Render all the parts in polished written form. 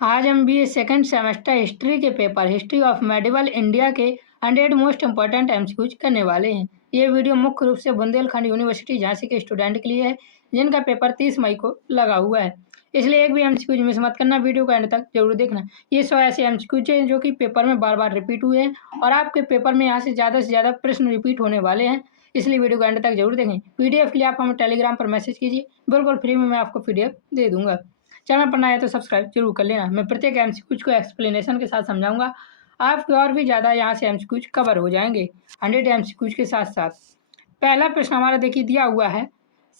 आज हम BA second semester history के paper history of medieval India के 100 मोस्ट इम्पॉर्टेंट एमसीक्यूज करने वाले हैं। ये वीडियो मुख्य रूप से बुंदेलखंड यूनिवर्सिटी झांसी के स्टूडेंट के लिए है जिनका पेपर 30 मई को लगा हुआ है, इसलिए एक भी एमसीक्यूज मिस मत करना, वीडियो को एंड तक जरूर देखना। ये 100 ऐसे एमसीक्यूज हैं जो कि पेपर में बार बार रिपीट हुए हैं और आपके पेपर में यहाँ से ज़्यादा प्रश्न रिपीट होने वाले हैं, इसलिए वीडियो को एंड तक जरूर देखें। PDF के लिए आप हमें टेलीग्राम पर मैसेज कीजिए, बिल्कुल फ्री में मैं आपको PDF दे दूंगा। चैनल पर नया है तो सब्सक्राइब जरूर कर लेना। मैं प्रत्येक एमसीक्यूज को एक्सप्लेनेशन के साथ समझाऊंगा, आपके और भी ज़्यादा यहाँ से एमसीक्यूज कवर हो जाएंगे 100 एमसीक्यूज के साथ साथ। पहला प्रश्न हमारा देखिए दिया हुआ है,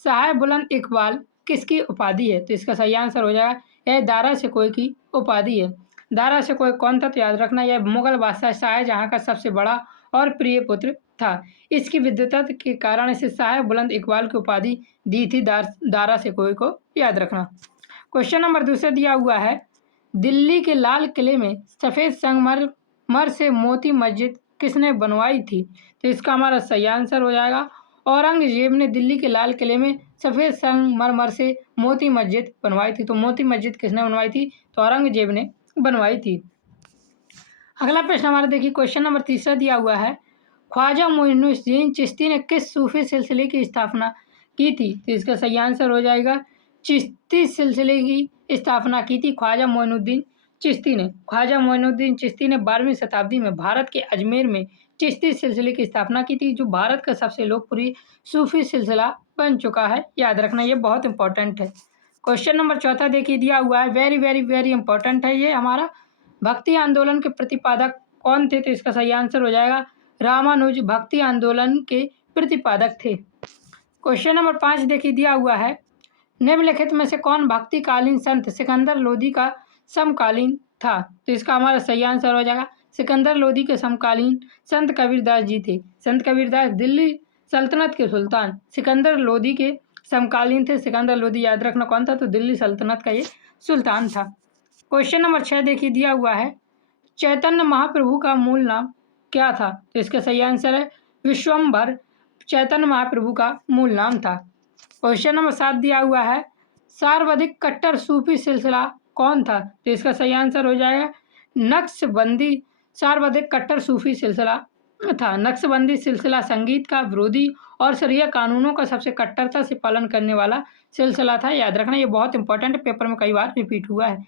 साहेब बुलंद इकबाल किसकी उपाधि है? तो इसका सही आंसर हो जाएगा यह दारा सिकोई की उपाधि है। दारा सिकोई कौन था? तो याद रखना यह मुगल बादशाह शाहजहां का सबसे बड़ा और प्रिय पुत्र था। इसकी विद्वता के कारण इसे साहेब बुलंद इकबाल की उपाधि दी थी दारा सिकोई को, याद रखना। क्वेश्चन नंबर दूसरा दिया हुआ है, दिल्ली के लाल किले में सफ़ेद संगमरमर से मोती मस्जिद किसने बनवाई थी? तो इसका हमारा सही आंसर हो जाएगा औरंगजेब ने दिल्ली के लाल किले में सफ़ेद संगमरमर से मोती मस्जिद बनवाई थी। तो मोती मस्जिद किसने बनवाई थी? तो औरंगजेब ने बनवाई थी। अगला प्रश्न हमारा देखिए क्वेश्चन नंबर तीसरा दिया हुआ है, ख्वाजा मोइनुद्दीन चिश्ती ने किस सूफी सिलसिले की स्थापना की थी? तो इसका सही आंसर हो जाएगा चिश्ती सिलसिले की स्थापना की थी ख्वाजा मोइनुद्दीन चिश्ती ने। ख्वाजा मोइनुद्दीन चिश्ती ने 12वीं शताब्दी में भारत के अजमेर में चिश्ती सिलसिले की स्थापना की थी, जो भारत का सबसे लोकप्रिय सूफी सिलसिला बन चुका है, याद रखना ये बहुत इंपॉर्टेंट है। क्वेश्चन नंबर चौथा देखिए दिया हुआ है, वेरी वेरी वेरी इंपॉर्टेंट है ये हमारा, भक्ति आंदोलन के प्रतिपादक कौन थे? तो इसका सही आंसर हो जाएगा रामानुज भक्ति आंदोलन के प्रतिपादक थे। क्वेश्चन नंबर 5 देखिए दिया हुआ है, निम्नलिखित में से कौन भक्तिकालीन संत सिकंदर लोदी का समकालीन था? तो इसका हमारा सही आंसर हो जाएगा सिकंदर लोदी के समकालीन संत कबीरदास जी थे। संत कबीरदास दिल्ली सल्तनत के सुल्तान सिकंदर लोदी के समकालीन थे। सिकंदर लोदी याद रखना कौन था? तो दिल्ली सल्तनत का ये सुल्तान था। क्वेश्चन नंबर 6 देखिए दिया हुआ है, चैतन्य महाप्रभु का मूल नाम क्या था? तो इसका सही आंसर है विश्वम्भर चैतन्य महाप्रभु का मूल नाम था। क्वेश्चन नंबर 7 दिया हुआ है, सर्वाधिक कट्टर सूफी सिलसिला कौन था? तो इसका सही आंसर हो जाएगा नक्शबंदी सर्वाधिक कट्टर सूफी सिलसिला था। नक्शबंदी सिलसिला संगीत का विरोधी और शरिया कानूनों का सबसे कट्टरता से पालन करने वाला सिलसिला था, याद रखना ये बहुत इंपॉर्टेंट, पेपर में कई बार रिपीट हुआ है।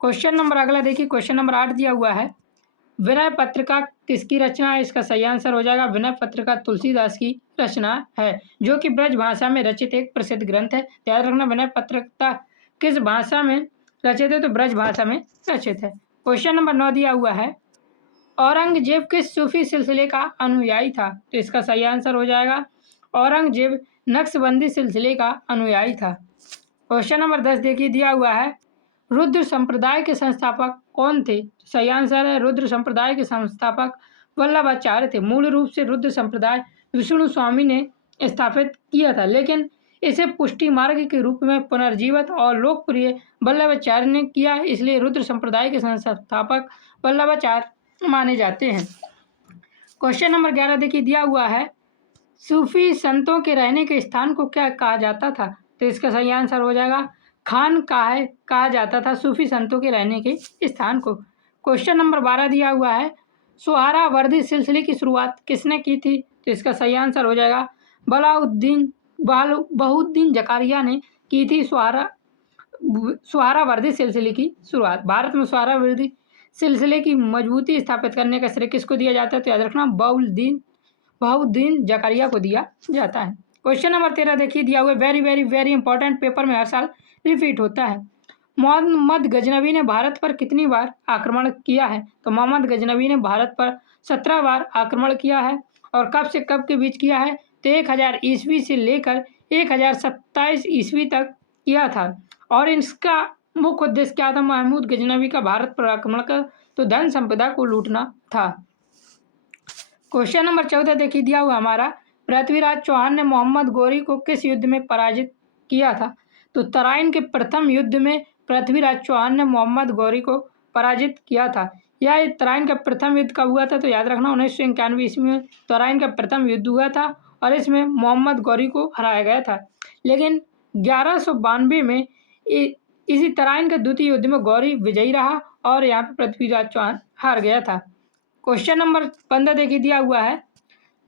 क्वेश्चन नंबर अगला देखिए क्वेश्चन नंबर 8 दिया हुआ है, विनय पत्रिका किसकी रचना है? इसका सही आंसर हो जाएगा विनय पत्रिका तुलसीदास की रचना है, जो कि ब्रज भाषा में रचित एक प्रसिद्ध ग्रंथ है। याद रखना विनय पत्रिका किस भाषा में रचित है? तो ब्रज भाषा में रचित है। क्वेश्चन नंबर 9 दिया हुआ है, औरंगजेब किस सूफी सिलसिले का अनुयायी था? तो इसका सही आंसर हो जाएगा औरंगजेब नक्शबंदी सिलसिले का अनुयायी था। क्वेश्चन नंबर 10 देखिए दिया हुआ है, रुद्र संप्रदाय के संस्थापक कौन थे? सही आंसर है रुद्र संप्रदाय के संस्थापक वल्लभाचार्य थे। मूल रूप से रुद्र संप्रदाय विष्णु स्वामी ने स्थापित किया था, लेकिन इसे पुष्टि मार्ग के रूप में पुनर्जीवित और लोकप्रिय वल्लभाचार्य ने किया, इसलिए रुद्र संप्रदाय के संस्थापक वल्लभाचार्य माने जाते हैं। क्वेश्चन नंबर 11 देखिए दिया हुआ है, सूफी संतों के रहने के स्थान को क्या कहा जाता था? तो इसका सही आंसर हो जाएगा खान कहा जाता था सूफी संतों के रहने के स्थान को। क्वेश्चन नंबर 12 दिया हुआ है, सोहरावर्दी सिलसिले की शुरुआत किसने की थी? तो इसका सही आंसर हो जाएगा बहाउद्दीन जकारिया ने की थी सोहरावर्दी सिलसिले की शुरुआत। भारत में सोहरावर्दी सिलसिले की मजबूती स्थापित करने का श्रेय किसको दिया जाता है? तो याद रखना बहाउद्दीन जकारिया को दिया जाता है। क्वेश्चन नंबर 13 देखिए दिया हुआ है, very very very important, paper में हर साल रिपीट होता है, मोहम्मद गजनवी ने भारत पर कितनी बार आक्रमण किया है? तो मोहम्मद गजनवी ने भारत पर 17 बार आक्रमण किया है, और कब से कब के बीच किया है? तो 1000 ईस्वी से लेकर 1027 ईस्वी तक किया था, और इसका मुख्य उद्देश्य क्या था? महमूद गजनवी का भारत पर आक्रमण कर तो धन संपदा को लूटना था। क्वेश्चन नंबर 14 देखिए दिया हुआ हमारा, पृथ्वीराज चौहान ने मोहम्मद गौरी को किस युद्ध में पराजित किया था? तो तराइन के प्रथम युद्ध में पृथ्वीराज चौहान ने मोहम्मद गौरी को पराजित किया था। यह तराइन का प्रथम युद्ध कब हुआ था? तो याद रखना 1991 ईस्वी में तराइन का प्रथम युद्ध हुआ था, और इसमें मोहम्मद गौरी को हराया गया था। लेकिन 1192 में इसी तराइन के द्वितीय युद्ध में गौरी विजयी रहा और यहाँ पे पृथ्वीराज चौहान हार गया था। क्वेश्चन नंबर 15 देखिए दिया हुआ है,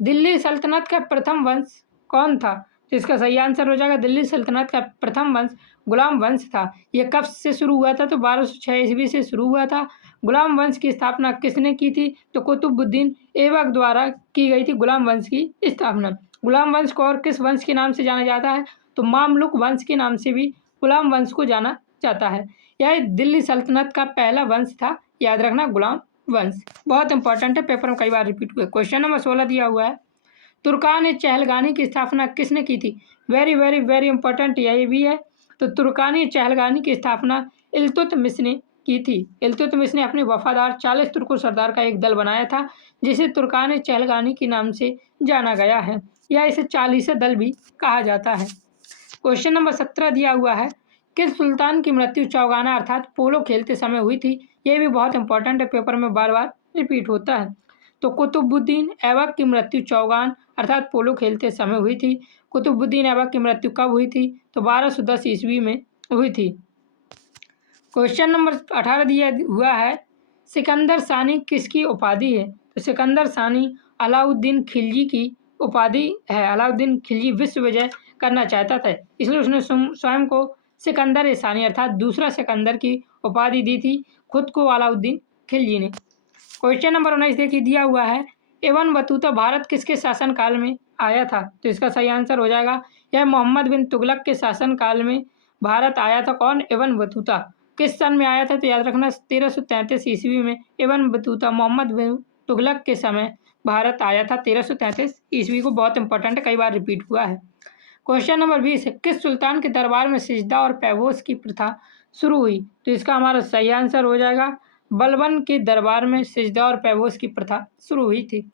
दिल्ली सल्तनत का प्रथम वंश कौन था? तो इसका सही आंसर हो जाएगा दिल्ली सल्तनत का प्रथम वंश गुलाम वंश था। ये कब से शुरू हुआ था? तो 1206 ईस्वी से शुरू हुआ था। गुलाम वंश की स्थापना किसने की थी? तो कुतुबुद्दीन ऐबक द्वारा की गई थी गुलाम वंश की स्थापना। गुलाम वंश को और किस वंश के नाम से जाना जाता है? तो मामलुक वंश के नाम से भी गुलाम वंश को जाना जाता है। यह दिल्ली सल्तनत का पहला वंश था, याद रखना, गुलाम वंश। बहुत इंपॉर्टेंट है, पेपर में कई बार रिपीट हुआ है। क्वेश्चन नंबर 16 दिया हुआ है, तुर्कान चहलगानी की स्थापना किसने की थी? वेरी वेरी वेरी इंपॉर्टेंट यही भी है। तो तुर्कानी चहलगानी की स्थापना इल्तुतमिश ने की थी। इल्तुतमिश ने अपने वफादार 40 तुर्को सरदार का एक दल बनाया था, जिसे तुर्कान चहलगानी के नाम से जाना गया है, या इसे 40 दल भी कहा जाता है। क्वेश्चन नंबर 17 दिया हुआ है, किस सुल्तान की मृत्यु चौगाना अर्थात पोलो खेलते समय हुई थी? ये भी बहुत इंपॉर्टेंट है, पेपर में बार बार रिपीट होता है। तो कुतुबुद्दीन ऐबक की मृत्यु चौगान अर्थात पोलो खेलते समय हुई थी। कुतुबुद्दीन ऐबक की मृत्यु कब हुई थी? तो 1210 ईस्वी में हुई थी। क्वेश्चन नंबर 18 दिया हुआ है, सिकंदर सानी किसकी उपाधि है? तो सिकंदर सानी अलाउद्दीन खिलजी की उपाधि है। अलाउद्दीन खिलजी विश्व विजय करना चाहता था, इसलिए उसने स्वयं को सिकंदर सानी अर्थात दूसरा सिकंदर की उपाधि दी थी खुद को अलाउद्दीन खिलजी ने। क्वेश्चन नंबर 19 देखिए दिया हुआ है, इब्न बतूता भारत किसके शासनकाल में आया था? तो इसका सही आंसर हो जाएगा, यह मोहम्मद बिन तुगलक के शासनकाल में भारत आया था। कौन? Ibn Battuta. किस सन में आया था? तो याद रखना 1333 ईस्वी में इब्न बतूता मोहम्मद बिन तुगलक के समय भारत आया था। 1333 ईस्वी को, बहुत इंपॉर्टेंट है, कई बार रिपीट हुआ है। क्वेश्चन नंबर 20 है, किस सुल्तान के दरबार में सिजदा और पैबोस की प्रथा शुरू हुई? तो इसका हमारा सही आंसर हो जाएगा, बलबन के दरबार में सिजदा और पैबोस की प्रथा शुरू हुई थी।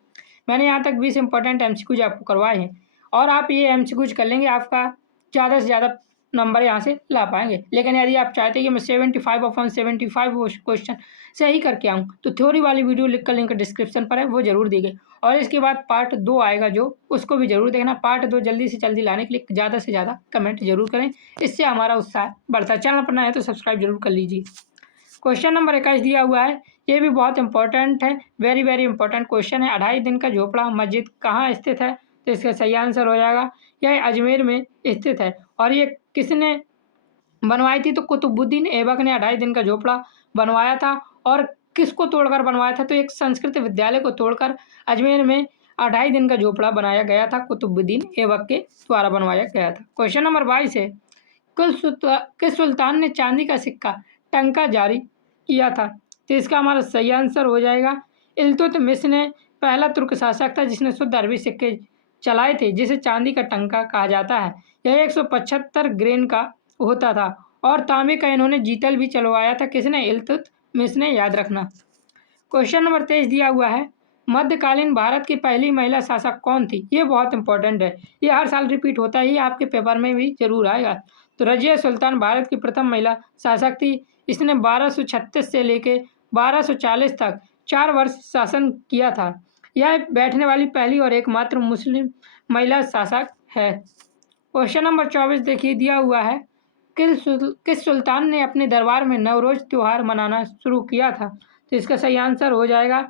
मैंने यहाँ तक 20 इंपॉर्टेंट एमसीक्यूज आपको करवाए हैं, और आप ये एमसीक्यूज कर लेंगे, आपका ज़्यादा से ज़्यादा नंबर यहाँ से ला पाएंगे। लेकिन यदि आप चाहते हैं कि मैं 75/75 क्वेश्चन सही करके आऊँ, तो थ्योरी वाली वीडियो लिख कर लिंक डिस्क्रिप्शन पर है, वो जरूर दी गई। और इसके बाद पार्ट 2 आएगा जो, उसको भी जरूर देखना। पार्ट 2 जल्दी से जल्दी लाने के लिए ज़्यादा से ज़्यादा कमेंट जरूर करें, इससे हमारा उत्साह बढ़ता है। चैनल पर नया है तो सब्सक्राइब जरूर कर लीजिए। क्वेश्चन नंबर 21 दिया हुआ है, ये भी बहुत इंपॉर्टेंट है, वेरी वेरी इंपॉर्टेंट क्वेश्चन है। 2.5 दिन का झोपड़ा मस्जिद कहाँ स्थित है? तो इसका सही आंसर हो जाएगा, यह अजमेर में स्थित है। और ये किसने बनवाई थी? तो कुतुबुद्दीन ऐबक ने 2.5 दिन का झोपड़ा बनवाया था। और किसको तोड़कर बनवाया था? तो एक संस्कृत विद्यालय को तोड़कर अजमेर में 2.5 दिन का झोपड़ा बनाया गया था, कुतुबुद्दीन ऐबक के द्वारा बनवाया गया था। क्वेश्चन नंबर 22 है, किस सुल्तान ने चांदी का सिक्का टंका जारी किया था? तो इसका हमारा सही आंसर हो जाएगा, इल्तुतमिश ने पहला तुर्क शासक था जिसने शुद्ध अरबी सिक्के चलाए थे, जिसे चांदी का टंका कहा जाता है। यह 175 ग्रेन का होता था, और तांबे का इन्होंने जीतल भी चलवाया था। किसने? इल्तुतमिश ने, याद रखना। क्वेश्चन नंबर 23 दिया हुआ है, मध्यकालीन भारत की पहली महिला शासक कौन थी? ये बहुत इंपॉर्टेंट है, ये हर साल रिपीट होता है, ये आपके पेपर में भी जरूर आएगा। तो रजिया सुल्तान भारत की प्रथम महिला शासक थी। इसने 1236 से लेकर 1240 तक 4 वर्ष शासन किया था। यह बैठने वाली पहली और एकमात्र मुस्लिम महिला शासक है। क्वेश्चन नंबर 24 देखिए दिया हुआ है, किस सुल्तान ने अपने दरबार में नवरोज त्यौहार मनाना शुरू किया था? तो इसका सही आंसर हो जाएगा,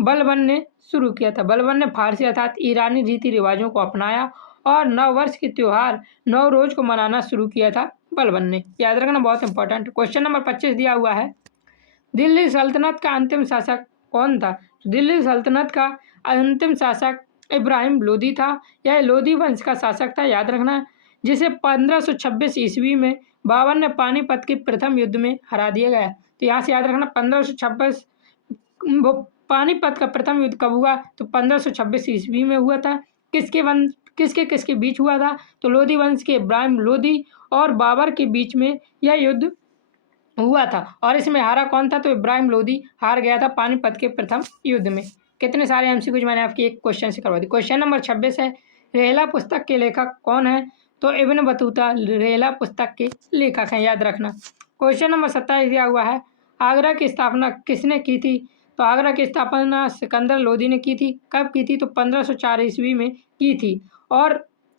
बलबन ने शुरू किया था। बलबन ने फारसी अर्थात ईरानी रीति रिवाजों को अपनाया और नववर्ष के त्यौहार नवरोज को मनाना शुरू किया था बलबन ने, याद रखना, बहुत इंपॉर्टेंट। क्वेश्चन नंबर 25 दिया हुआ है, दिल्ली सल्तनत का अंतिम शासक कौन था? तो दिल्ली सल्तनत का अंतिम शासक इब्राहिम लोदी था। यह लोदी वंश का शासक था, याद रखना, जिसे 1526 ईस्वी में बाबर ने पानीपत के प्रथम युद्ध में हरा दिया गया। तो यहाँ से याद रखना 1526, वो पानीपत का प्रथम युद्ध कब हुआ? तो 1526 ईस्वी में हुआ था। किसके बीच हुआ था? तो लोदी वंश के इब्राहिम लोदी और बाबर के बीच में यह युद्ध हुआ था। और इसमें हारा कौन था? तो इब्राहिम लोदी हार गया था पानीपत के प्रथम युद्ध में। कितने सारे एमसीक्यूज मैंने आपकी एक क्वेश्चन से करवा दी। क्वेश्चन नंबर 26 है, रेहला पुस्तक के लेखक कौन है? तो इब्न बतूता रेहला पुस्तक के लेखक हैं, याद रखना। क्वेश्चन नंबर 27 दिया हुआ है, आगरा की स्थापना किसने की थी? तो आगरा की स्थापना सिकंदर लोदी ने की थी। कब की थी? तो 1504 ईस्वी में की थी। और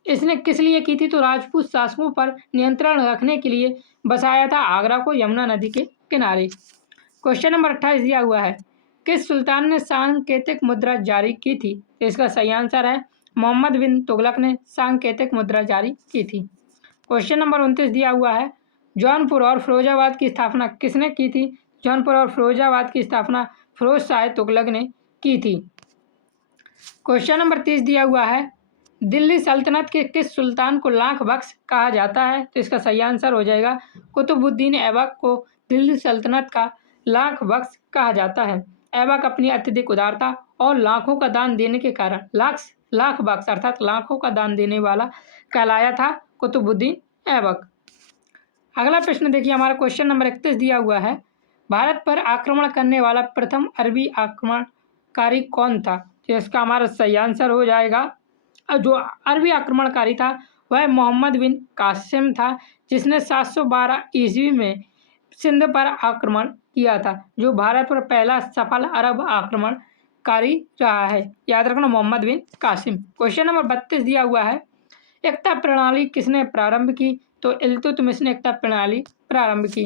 इसने किस लिए की थी? तो राजपूत शासकों पर नियंत्रण रखने के लिए बसाया था आगरा को यमुना नदी के किनारे। क्वेश्चन नंबर 28 दिया हुआ है, किस सुल्तान ने सांकेतिक मुद्रा जारी की थी? तो इसका सही आंसर है मोहम्मद बिन तुगलक ने सांकेतिक मुद्रा जारी की थी। क्वेश्चन नंबर 29 दिया हुआ है, जौनपुर और फिरोजाबाद की स्थापना किसने की थी? जौनपुर और फिरोजाबाद की स्थापना फिरोज शाह तुगलक ने की थी। क्वेश्चन नंबर 30 दिया हुआ है, दिल्ली सल्तनत के किस सुल्तान को लाख बख्श कहा जाता है? तो इसका सही आंसर हो जाएगा कुतुबुद्दीन ऐबक को दिल्ली सल्तनत का लाख बख्श कहा जाता है। ऐबक अपनी अत्यधिक उदारता और लाखों का दान देने के कारण लाख बख्श अर्थात लाखों का दान देने वाला कहलाया था कुतुबुद्दीन ऐबक। अगला प्रश्न देखिए, हमारा क्वेश्चन नंबर 31 दिया हुआ है, भारत पर आक्रमण करने वाला प्रथम अरबी आक्रमणकारी कौन था? तो इसका हमारा सही आंसर हो जाएगा, जो अरबी आक्रमणकारी था वह मोहम्मद बिन कासिम था, जिसने 712 ईस्वी में सिंध पर आक्रमण किया था, जो भारत पर पहला सफल अरब आक्रमणकारी रहा है। याद रखना, मोहम्मद बिन कासिम। क्वेश्चन नंबर 32 दिया हुआ है, एकता प्रणाली किसने प्रारंभ की? तो इल्तुतमिश ने एकता प्रणाली प्रारंभ की।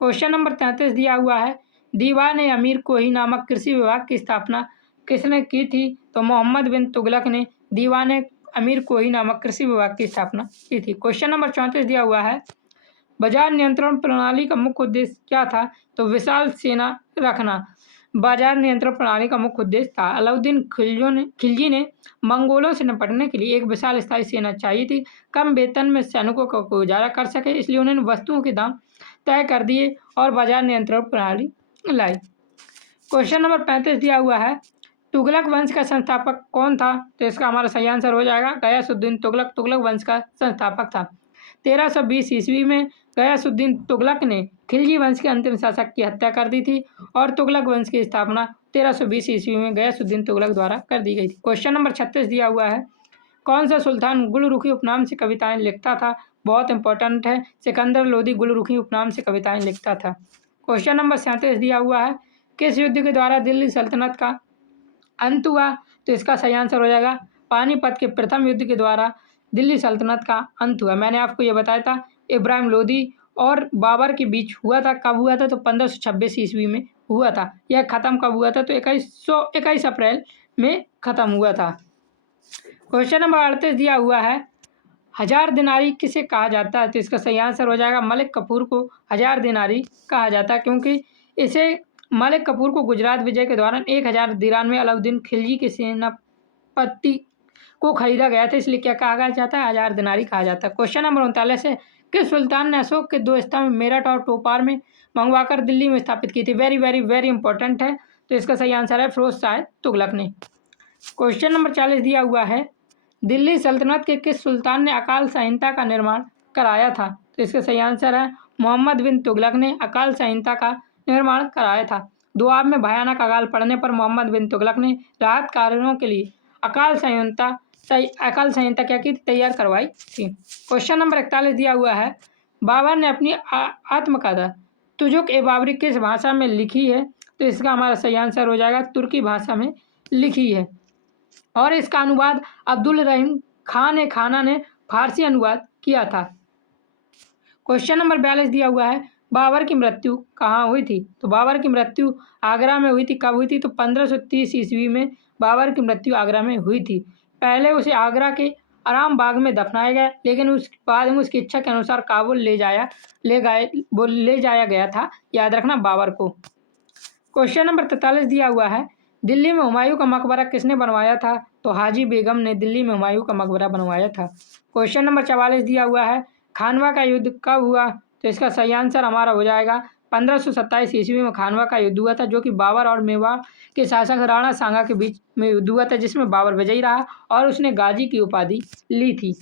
क्वेश्चन नंबर 33 दिया हुआ है, दीवान अमीर कोही नामक कृषि विभाग की स्थापना किसने की थी? तो मोहम्मद बिन तुगलक ने दीवान अमीर कोही नामक कृषि विभाग की स्थापना की थी। क्वेश्चन नंबर 34 दिया हुआ है, बाजार नियंत्रण प्रणाली का मुख्य उद्देश्य क्या था? तो विशाल सेना रखना बाजार नियंत्रण प्रणाली का मुख्य उद्देश्य था। अलाउद्दीन खिलजी ने मंगोलों से निपटने के लिए एक विशाल स्थायी सेना चाहिए थी। कम वेतन में सैनिकों का गुजारा कर सके, इसलिए उन्होंने वस्तुओं के दाम तय कर दिए और बाजार नियंत्रण प्रणाली लाई। क्वेश्चन नंबर 35 दिया हुआ है, तुगलक वंश का संस्थापक कौन था? तो इसका हमारा सही आंसर हो जाएगा गयासुद्दीन तुगलक तुगलक वंश का संस्थापक था। 1320 ईस्वी में गयासुद्दीन तुगलक ने खिलजी वंश के अंतिम शासक की हत्या कर दी थी और तुगलक वंश की स्थापना 1320 ईस्वी में गयासुद्दीन तुगलक द्वारा कर दी गई थी। क्वेश्चन नंबर 36 दिया हुआ है, कौन सा सुल्तान गुलरुखी उपनाम से कविताएं लिखता था? बहुत इंपॉर्टेंट है, सिकंदर लोदी गुलरुखी उपनाम से कविताएं लिखता था। क्वेश्चन नंबर 37 दिया हुआ है, किस युद्ध के द्वारा दिल्ली सल्तनत का अंत हुआ? तो इसका सही आंसर हो जाएगा पानीपत के प्रथम युद्ध के द्वारा दिल्ली सल्तनत का अंत हुआ। मैंने आपको ये बताया था इब्राहिम लोदी और बाबर के बीच हुआ था। कब हुआ था? तो 1526 ईस्वी में हुआ था। यह खत्म कब हुआ था? तो 21 अप्रैल में खत्म हुआ था। क्वेश्चन नंबर 38 दिया हुआ है, हजार दिनारी किसे कहा जाता है? तो इसका सही आंसर हो जाएगा मलिक कफूर को हजार दिनारी कहा जाता है, क्योंकि इसे मलिक कफूर को गुजरात विजय के दौरान 1000 दिरान में अलाउद्दीन खिलजी के सेनापति को खरीदा गया था, इसलिए क्या कहा जाता है? हजार दिनारी कहा जाता है। क्वेश्चन नंबर 39 है, किस सुल्तान ने अशोक के 2 स्तंभ मेरठ और टोपार में मंगवाकर दिल्ली में स्थापित की थी? वेरी वेरी वेरी इंपॉर्टेंट है, तो इसका सही आंसर है फिरोज शाह तुगलक ने। क्वेश्चन नंबर 40 दिया हुआ है, दिल्ली सल्तनत के किस सुल्तान ने अकाल संहिता का निर्माण कराया था? तो इसका सही आंसर है मोहम्मद बिन तुगलक ने अकाल संहिता का निर्माण कराया था। दोआब में भयानक अकाल पड़ने पर मोहम्मद बिन तुगलक ने राहत कार्यों के लिए अकाल संहिता क्या की? तैयार करवाई थी। क्वेश्चन नंबर 41 दिया हुआ है, बाबर ने अपनी आत्मकथा तुजुक ए बाबरी किस भाषा में लिखी है? तो इसका हमारा सही आंसर हो जाएगा तुर्की भाषा में लिखी है और इसका अनुवाद अब्दुल रहीम खाना ने फारसी अनुवाद किया था। क्वेश्चन नंबर 42 दिया हुआ है, बाबर की मृत्यु कहाँ हुई थी? तो बाबर की मृत्यु आगरा में हुई थी। कब हुई थी? तो 1530 ईस्वी में बाबर की मृत्यु आगरा में हुई थी। पहले उसे आगरा के आराम बाग में दफनाया गया, लेकिन उस बाद में उसकी इच्छा के अनुसार काबुल ले जाया गया था। याद रखना बाबर को। क्वेश्चन नंबर 43 दिया हुआ है, दिल्ली में हुमायूं का मकबरा किसने बनवाया था? तो हाजी बेगम ने दिल्ली में हुमायूं का मकबरा बनवाया था। क्वेश्चन नंबर 44 दिया हुआ है, खानवा का युद्ध कब हुआ? तो इसका सही आंसर हमारा हो जाएगा 1527 ईस्वी में खानवा का युद्ध हुआ था, जो कि बाबर और मेवाड़ के शासक राणा सांगा के बीच में युद्ध हुआ था, जिसमें बाबर विजयी रहा और उसने गाजी की उपाधि ली थी।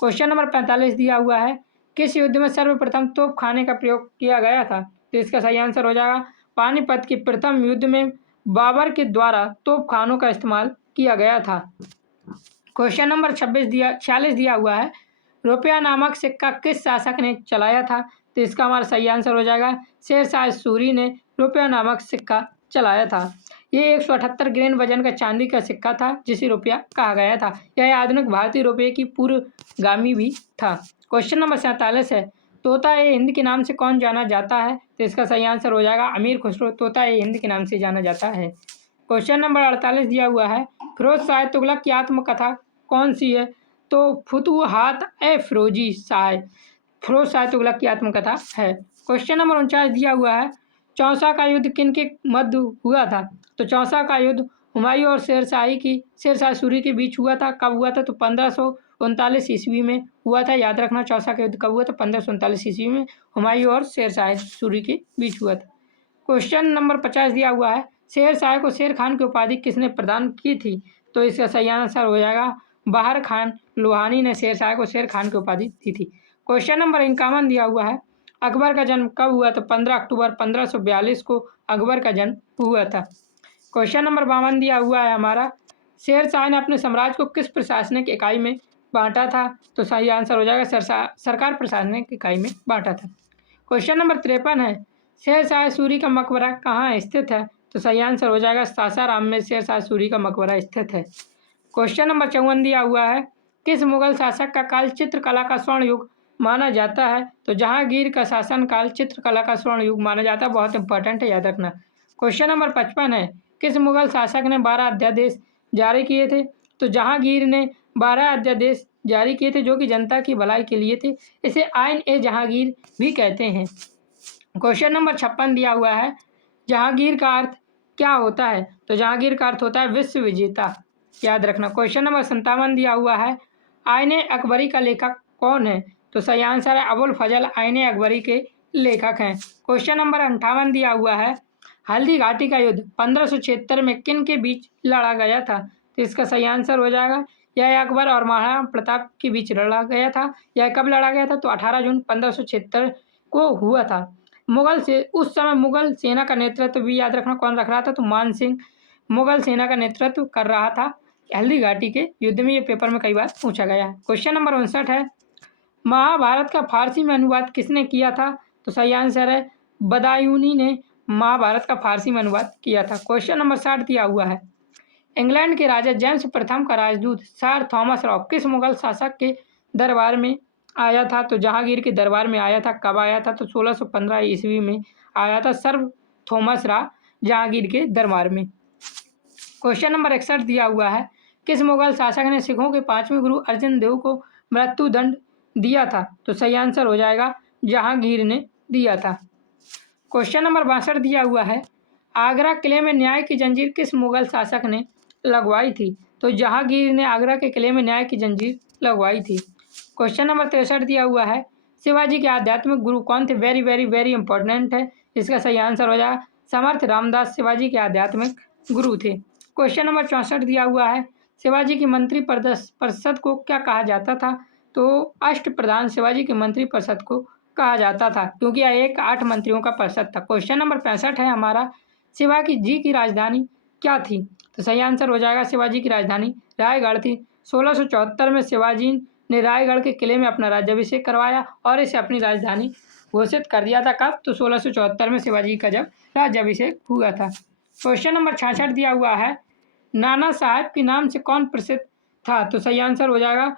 क्वेश्चन नंबर 45 दिया हुआ है, किस युद्ध में सर्वप्रथम तोप खाने का प्रयोग किया गया था? तो इसका सही आंसर हो जाएगा पानीपत के प्रथम युद्ध में बाबर के द्वारा तोप खानों का इस्तेमाल किया गया था। क्वेश्चन नंबर 46 दिया हुआ है, रुपया नामक सिक्का किस शासक ने चलाया था? तो इसका हमारा सही आंसर हो जाएगा शेर शाह सूरी ने रुपया नामक सिक्का चलाया था। ये 178 ग्रेन वजन का चांदी का सिक्का था जिसे रुपया कहा गया था। यह आधुनिक भारतीय रुपये की पूर्वगामी भी था। क्वेश्चन नंबर 47 है, तोता ए हिंद के नाम से कौन जाना जाता है? तो इसका सही आंसर हो जाएगा अमीर खुसरो तोता ए हिंद के नाम से जाना जाता है। क्वेश्चन नंबर 48 दिया हुआ है, फिरोज शाह तुगलक की आत्मकथा कौन सी है? तो फुतूहात ए फिरोजी शाह, फिरोज शाह तुगलक की आत्मकथा है। क्वेश्चन नंबर 49 दिया हुआ है, चौसा का युद्ध किन के मध्य हुआ था? तो चौसा का युद्ध हुमायूं और शेरशाह सूरी के बीच हुआ था। कब हुआ था? तो 1539 ईस्वी में हुआ था। याद रखना, चौसा का युद्ध कब हुआ था? 1539 ईस्वी में हुमायूं और शेरशाह सूरी के बीच हुआ था। क्वेश्चन नंबर 50 दिया हुआ है, शेरशाह को शेर खान की उपाधि किसने प्रदान की थी? तो इसका सही आंसर हो जाएगा बहार खान लोहानी ने शेरशाह को शेर खान की उपाधि दी थी। क्वेश्चन नंबर 51 दिया हुआ है, अकबर का जन्म कब हुआ? तो 15 अक्टूबर 1542 को अकबर का जन्म हुआ था। क्वेश्चन नंबर 52 दिया हुआ है हमारा, शेरशाह ने अपने साम्राज्य को किस प्रशासनिक इकाई में बांटा था? तो सही आंसर हो जाएगा सरकार प्रशासनिक इकाई में बांटा था। क्वेश्चन नंबर 53 है, शेरशाह सूरी का मकबरा कहाँ स्थित है? तो सही आंसर हो जाएगा सासाराम में शेरशाह सूरी का मकबरा स्थित है। क्वेश्चन नंबर 54 दिया हुआ है, किस मुगल शासक का काल चित्रकला का स्वर्ण युग माना जाता है? तो जहांगीर का शासनकाल चित्रकला का स्वर्ण युग माना जाता है। बहुत इंपॉर्टेंट है, याद रखना। क्वेश्चन नंबर 55 है, किस मुगल शासक ने 12 अध्यादेश जारी किए थे? तो जहांगीर ने 12 अध्यादेश जारी किए थे जो कि जनता की भलाई के लिए थे। इसे आइन ए जहांगीर भी कहते हैं। क्वेश्चन नंबर 56 दिया हुआ है, जहांगीर का अर्थ क्या होता है? तो जहांगीर का अर्थ होता है विश्व विजेता, याद रखना। क्वेश्चन नंबर 57 दिया हुआ है, आईने अकबरी का लेखक कौन है? तो सही आंसर है अबुल फजल आईने अकबरी के लेखक हैं। क्वेश्चन नंबर 58 दिया हुआ है, हल्दी घाटी का युद्ध 1576 में किन के बीच लड़ा गया था? तो इसका सही आंसर हो जाएगा यह अकबर और महाराणा प्रताप के बीच लड़ा गया था। यह कब लड़ा गया था? तो 18 जून 1576 को हुआ था। उस समय मुगल सेना का नेतृत्व भी याद रखना कौन रख रहा था? तो मान सिंह मुगल सेना का नेतृत्व कर रहा था हल्दी घाटी के युद्ध में। ये पेपर में कई बार पूछा गया है। क्वेश्चन नंबर 59 है, महाभारत का फारसी में अनुवाद किसने किया था? तो सही आंसर है बदायूनी ने महाभारत का फारसी में अनुवाद किया था। क्वेश्चन नंबर 60 दिया हुआ है, इंग्लैंड के राजा जेम्स प्रथम का राजदूत सर थॉमस रॉ किस मुगल शासक के दरबार में आया था? तो जहांगीर के दरबार में आया था। कब आया था? तो 1615 ईस्वी में आया था सर थॉमस रॉ जहांगीर के दरबार में। क्वेश्चन नंबर 61 दिया हुआ है, किस मुगल शासक ने सिखों के 5वें गुरु अर्जन देव को मृत्युदंड दिया था? तो सही आंसर हो जाएगा जहांगीर ने दिया था। क्वेश्चन नंबर 62 दिया हुआ है, आगरा किले में न्याय की जंजीर किस मुगल शासक ने लगवाई थी? तो जहांगीर ने आगरा के किले में न्याय की जंजीर लगवाई थी। क्वेश्चन नंबर 63 दिया हुआ है, शिवाजी के आध्यात्मिक गुरु कौन थे? वेरी वेरी वेरी इंपॉर्टेंट है। इसका सही आंसर हो जाएगा समर्थ रामदास शिवाजी के आध्यात्मिक गुरु थे। क्वेश्चन नंबर 64 दिया हुआ है, शिवाजी की मंत्री परिषद को क्या कहा जाता था? तो अष्टप्रधान शिवाजी की मंत्री परिषद को कहा जाता था क्योंकि यह एक 8 मंत्रियों का परिषद था। क्वेश्चन नंबर 65 है हमारा, शिवाजी जी की राजधानी क्या थी? तो सही आंसर हो जाएगा शिवाजी की राजधानी रायगढ़ थी। 1674 में शिवाजी ने रायगढ़ के किले में अपना राज्याभिषेक करवाया और इसे अपनी राजधानी घोषित कर दिया था। कब? तो 1674 में शिवाजी का जब राज्याभिषेक हुआ था। क्वेश्चन नंबर 66 दिया हुआ है, नाना साहब के नाम से कौन प्रसिद्ध था? तो सही आंसर हो जाएगा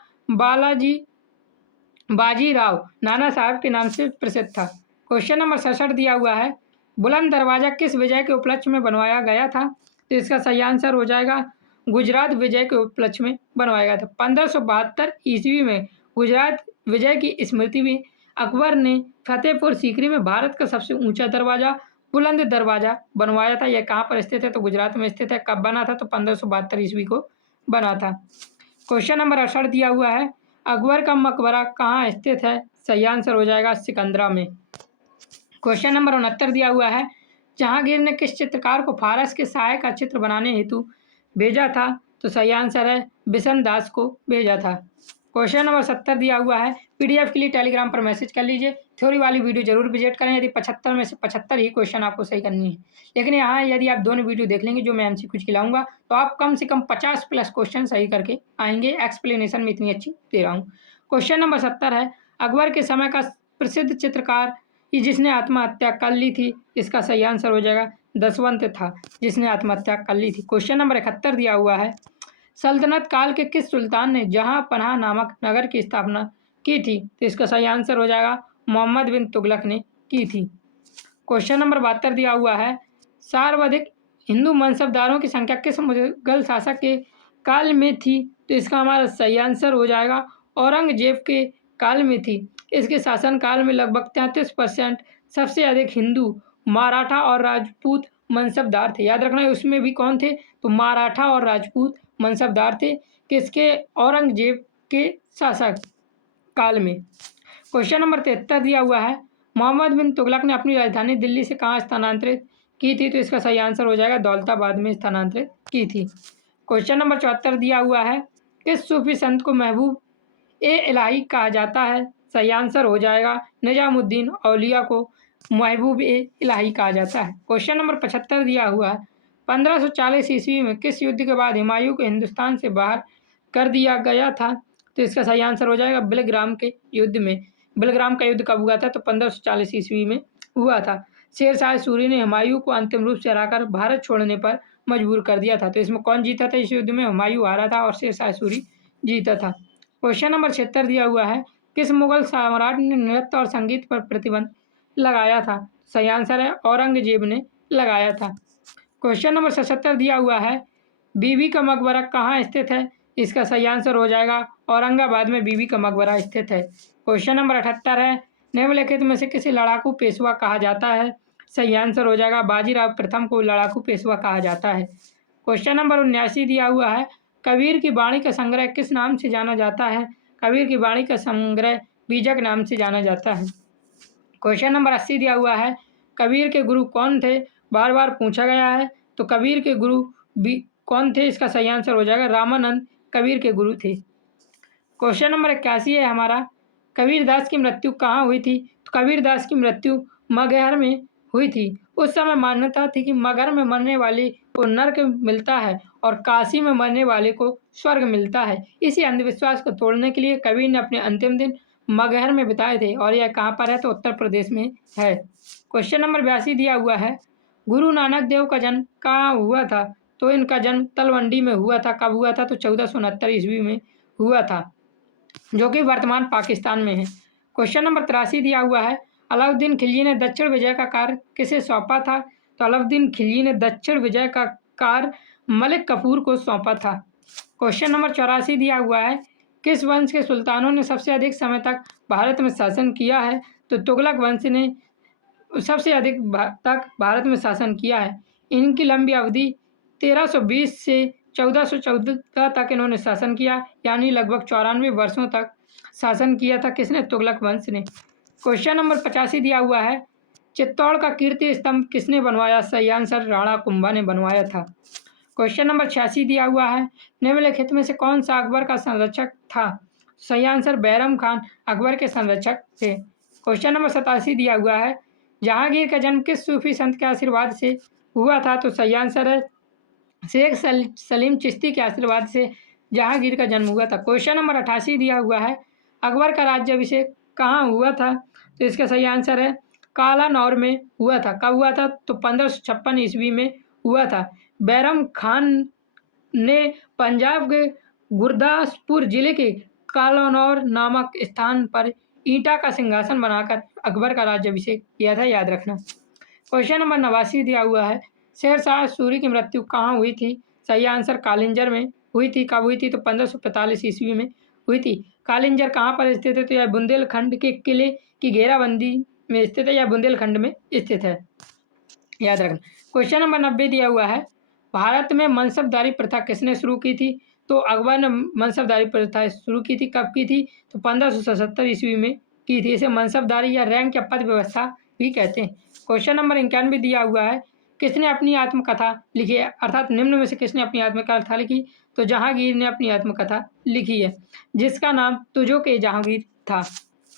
बाजीराव नाना साहब के नाम से प्रसिद्ध था। क्वेश्चन नंबर 67 दिया हुआ है, बुलंद दरवाजा किस विजय के उपलक्ष्य में बनवाया गया था? तो इसका सही आंसर हो जाएगा गुजरात विजय के उपलक्ष्य में बनवाया गया था। 1572 ईस्वी में गुजरात विजय की स्मृति में अकबर ने फतेहपुर सीकरी में भारत का सबसे ऊंचा दरवाजा बुलंद दरवाजा बनवाया था। यह कहाँ पर स्थित है? तो गुजरात में स्थित है। कब बना था? तो 1572 ईस्वी को बना था। क्वेश्चन नंबर 68 दिया हुआ है, अकबर का मकबरा कहाँ स्थित है? सही आंसर हो जाएगा सिकंदरा में। क्वेश्चन नंबर 69 दिया हुआ है, जहांगीर ने किस चित्रकार को फारस के सहायक का चित्र बनाने हेतु भेजा था? तो सही आंसर है बिशन दास को भेजा था। क्वेश्चन नंबर 70 दिया हुआ है, पीडीएफ के लिए टेलीग्राम पर मैसेज कर लीजिए। थ्योरी वाली वीडियो जरूर विजिट करें यदि 75 में से 75 ही क्वेश्चन आपको सही करनी है। लेकिन यहाँ यदि आप दोनों वीडियो देख लेंगे जो मैं एमसीक्यू खिलाऊंगा तो आप कम से कम 50+ क्वेश्चन सही करके आएंगे। एक्सप्लेनेशन में इतनी अच्छी दे रहा हूँ। क्वेश्चन नंबर 70 है, अकबर के समय का प्रसिद्ध चित्रकार कि जिसने आत्महत्या कर ली थी, इसका सही आंसर हो जाएगा दशवंत था, जिसने आत्महत्या कर ली थी। क्वेश्चन नंबर 71 दिया हुआ है, सल्तनत काल के किस सुल्तान ने जहां पनाह नामक नगर की स्थापना की थी? तो इसका सही आंसर हो जाएगा मोहम्मद बिन तुगलक ने की थी। क्वेश्चन नंबर 72 दिया हुआ है, सर्वाधिक हिंदू मनसबदारों की संख्या किस मुगल शासक के काल में थी? तो इसका हमारा सही आंसर हो जाएगा औरंगजेब के काल में थी। इसके शासनकाल में लगभग 33% सबसे अधिक हिंदू, मराठा और राजपूत मनसबदार थे। याद रखना उसमें भी कौन थे? तो मराठा और राजपूत मनसबदार थे किसके? औरंगजेब के शासक काल में। क्वेश्चन नंबर 73 दिया हुआ है, मोहम्मद बिन तुगलक ने अपनी राजधानी दिल्ली से कहाँ स्थानांतरित की थी? तो इसका सही आंसर हो जाएगा दौलताबाद में स्थानांतरित की थी। क्वेश्चन नंबर 74 दिया हुआ है, किस सूफी संत को महबूब ए इलाही कहा जाता है? सही आंसर हो जाएगा निजामुद्दीन औलिया को महबूब ए इलाही कहा जाता है। क्वेश्चन नंबर 75 दिया हुआ है, 1540 ईस्वी में किस युद्ध के बाद हुमायूं को हिंदुस्तान से बाहर कर दिया गया था? तो इसका सही आंसर हो जाएगा बिलग्राम के युद्ध में। बिलग्राम का युद्ध कब हुआ था? तो 1540 ईस्वी में हुआ था। शेरशाह सूरी ने हुमायूं को अंतिम रूप से हराकर भारत छोड़ने पर मजबूर कर दिया था। तो इसमें कौन जीता था? इस युद्ध में हुमायूं हारा था और शेरशाह सूरी जीता था। क्वेश्चन नंबर 76 दिया हुआ है, किस मुगल सम्राट ने नृत्य और संगीत पर प्रतिबंध लगाया था? सही आंसर है औरंगजेब ने लगाया था। क्वेश्चन नंबर 77 दिया हुआ है, बीबी का मकबरा कहाँ स्थित है? इसका सही आंसर हो जाएगा औरंगाबाद में बीबी का मकबरा स्थित है। क्वेश्चन नंबर 78 है, निम्नलिखित में से किसे लड़ाकू पेशवा कहा जाता है? सही आंसर हो जाएगा बाजीराव प्रथम को लड़ाकू पेशवा कहा जाता है। क्वेश्चन नंबर 79 दिया हुआ है, कबीर की वाणी का संग्रह किस नाम से जाना जाता है? कबीर की वाणी का संग्रह बीजक नाम से जाना जाता है। क्वेश्चन नंबर 80 दिया हुआ है, कबीर के गुरु कौन थे? बार बार पूछा गया है। तो कबीर के गुरु भी कौन थे? इसका सही आंसर हो जाएगा रामानंद कबीर के गुरु थे। क्वेश्चन नंबर 81 है हमारा, कबीरदास की मृत्यु कहाँ हुई थी? तो कबीरदास की मृत्यु मगहर में हुई थी। उस समय मान्यता थी कि मगहर में मरने वाले को नर्क मिलता है और काशी में मरने वाले को स्वर्ग मिलता है। इसी अंधविश्वास को तोड़ने के लिए कबीर ने अपने अंतिम दिन मगहर में बिताए थे और यह कहाँ पर है? तो उत्तर प्रदेश में है। क्वेश्चन नंबर 82 दिया हुआ है, गुरु नानक देव का जन्म कहाँ हुआ था? तो इनका जन्म तलवंडी में हुआ था। कब हुआ था? तो 1469 ईस्वी में हुआ था, जो कि वर्तमान पाकिस्तान में है। क्वेश्चन नंबर 83 दिया हुआ है, अलाउद्दीन खिलजी ने दक्षिण विजय का कार्य किसे सौंपा था? तो अलाउद्दीन खिलजी ने दक्षिण विजय का कार्य मलिक कफूर को सौंपा था। क्वेश्चन नंबर 84 दिया हुआ है, किस वंश के सुल्तानों ने सबसे अधिक समय तक भारत में शासन किया है? तो तुगलक वंश ने सबसे अधिक तक भारत में शासन किया है। इनकी लंबी अवधि 1320 से 1414 तक इन्होंने शासन किया, यानी लगभग 94 वर्षों तक शासन किया था। किसने? तुगलक वंश ने। क्वेश्चन नंबर 85 दिया हुआ है, चित्तौड़ का कीर्ति स्तंभ किसने बनवाया? सही आंसर राणा कुंभा ने बनवाया था। क्वेश्चन नंबर 86 दिया हुआ है, निम्नलिखित में से कौन सा अकबर का संरक्षक था? सही आंसर बैरम खान अकबर के संरक्षक थे। क्वेश्चन नंबर 87 दिया हुआ है, जहांगीर का जन्म किस सूफी संत के आशीर्वाद से हुआ था? तो सही आंसर है शेख सलीम चिश्ती के आशीर्वाद से जहांगीर का जन्म हुआ था। क्वेश्चन नंबर 88 दिया हुआ है, अकबर का राज्याभिषेक कहाँ हुआ था? तो इसका सही आंसर है कालानौर में हुआ था। कब हुआ था? तो 1556 ईस्वी में हुआ था। बैरम खान ने पंजाब के गुरदासपुर जिले के कालानौर नामक स्थान पर ईंटा का सिंहासन बनाकर अकबर का राज्याभिषेक किया था, याद रखना। क्वेश्चन नंबर 89 दिया हुआ है, शेरशाह सूरी की मृत्यु कहाँ हुई थी? सही आंसर कालिंजर में हुई थी। कब हुई थी? तो 1545 ईस्वी में हुई थी। कालिंजर कहाँ पर स्थित है? तो यह बुंदेलखंड के किले की घेराबंदी में स्थित है, या बुंदेलखंड में स्थित है, याद रखना। क्वेश्चन नंबर 90 दिया हुआ है, भारत में मनसबदारी प्रथा किसने शुरू की थी? तो अकबर ने मनसबदारी प्रथा शुरू की थी। कब की थी? तो 1577 ईस्वी में की थी। इसे मनसबदारी या रैंक या पद व्यवस्था भी कहते हैं। क्वेश्चन नंबर 91 दिया हुआ है, किसने अपनी आत्मकथा लिखी है? अर्थात निम्न में से किसने अपनी आत्मकथा लिखी? तो जहांगीर ने अपनी आत्मकथा लिखी है, जिसका नाम तुझो के जहांगीर था।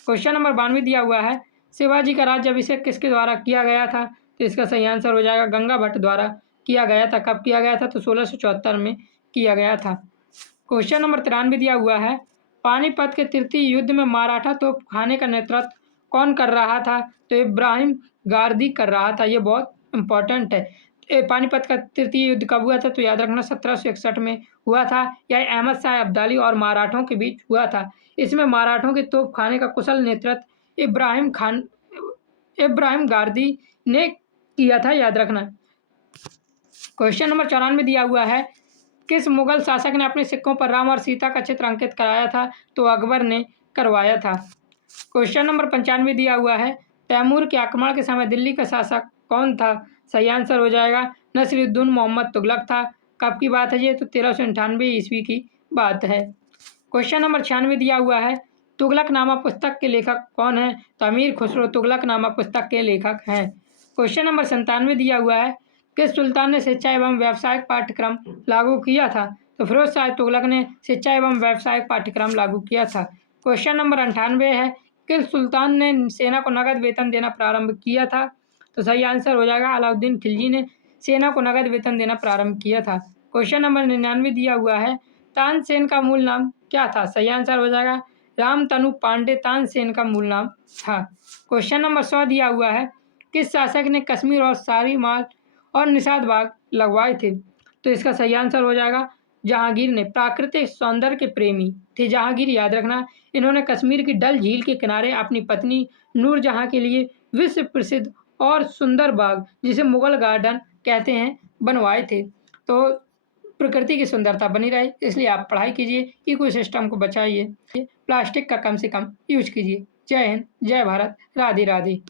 क्वेश्चन नंबर 92 दिया हुआ है, शिवाजी का राज्याभिषेक किसके द्वारा किया गया था? तो इसका सही आंसर हो जाएगा गंगा भट्ट द्वारा किया गया था। कब किया गया था? तो 1674 में किया गया था। क्वेश्चन नंबर 93 दिया हुआ है, पानीपत के तृतीय युद्ध में मराठा तोप खाने का नेतृत्व कौन कर रहा था? तो इब्राहिम गारदी कर रहा था। ये बहुत इंपॉर्टेंट है। पानीपत का तृतीय युद्ध कब हुआ था? तो याद रखना 1761 में हुआ था। यह अहमद शाह अब्दाली और मराठों के बीच हुआ था। इसमें मराठों के तोपखाने का कुशल नेतृत्व इब्राहिम गारदी ने किया था, याद रखना। क्वेश्चन नंबर 94 दिया हुआ है, किस मुगल शासक ने अपने सिक्कों पर राम और सीता का चित्र अंकित कराया था? तो अकबर ने करवाया था। क्वेश्चन नंबर 95 दिया हुआ है, तैमूर के आक्रमण के समय दिल्ली का शासक कौन था? सही आंसर हो जाएगा नसीरुद्दीन मोहम्मद तुगलक था। कब की बात है ये? तो 1398 ईस्वी की बात है। क्वेश्चन नंबर 96 दिया हुआ है, तुगलकनामा पुस्तक के लेखक कौन है? तो अमीर खुसरो तुगलकनामा पुस्तक के लेखक हैं। क्वेश्चन नंबर 97 दिया हुआ है, किस सुल्तान ने शिक्षा एवं व्यावसायिक पाठ्यक्रम लागू किया था? तो फिरोज शाह तुगलक ने शिक्षा एवं व्यावसायिक पाठ्यक्रम लागू किया था। क्वेश्चन नंबर 98 है, किस सुल्तान ने सेना को नगद वेतन देना प्रारंभ किया था? तो सही आंसर हो जाएगा अलाउद्दीन खिलजी ने सेना को नगद वेतन देना प्रारंभ किया था। क्वेश्चन नंबर 99 दिया हुआ है, तानसेन का मूल नाम क्या था? सही आंसर हो जाएगा रामतनु पांडे तानसेन का मूल नाम था। क्वेश्चन नंबर 100 दिया हुआ है, किस शासक ने कश्मीर और शालीमार और निषाद बाग लगवाए थे? तो इसका सही आंसर हो जाएगा जहांगीर ने। प्राकृतिक सौंदर्य के प्रेमी थे जहांगीर, याद रखना। इन्होंने कश्मीर की डल झील के किनारे अपनी पत्नी नूरजहां के लिए विश्व प्रसिद्ध और सुंदर बाग, जिसे मुगल गार्डन कहते हैं, बनवाए थे। तो प्रकृति की सुंदरता बनी रहे, इसलिए आप पढ़ाई कीजिए, इको सिस्टम को बचाइए, प्लास्टिक का कम से कम यूज कीजिए। जय हिंद, जय भारत, राधे राधे।